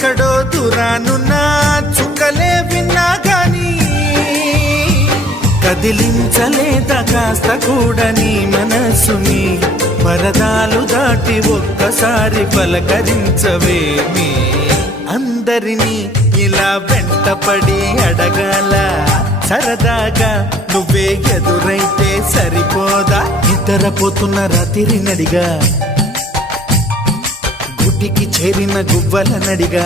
ఎక్కడో దూరానున్నా చుక్కలే విన్నా గాని కదిలించలేదా కాస్త కూడా నీ మనసుని పరదాలు దాటి ఒక్కసారి పలకరించవేమి అందరినీ ఇలా వెంటపడి అడగాల సరదాగా నువ్వే ఎదురైతే సరిపోదా నిద్రపోతున్న రాత్రి నడిగా గుడ్డికి చేరిన గువ్వల నడిగా